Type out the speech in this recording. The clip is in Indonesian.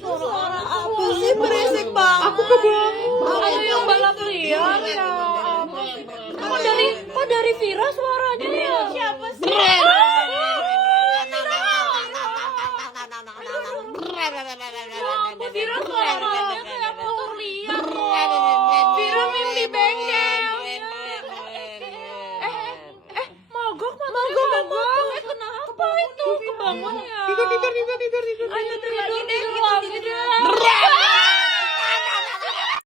Suara apa sih berisik banget? Aku kebangun. Ada yang balap liar ya. Apa sih? Kok dari Vira suaranya ya? Siapa sih? Apa Vira suaranya kayak motor liar kok. Vira mimpi bengkel. Mogok. Kenapa itu? Kebangun ya. Tidur. Ayo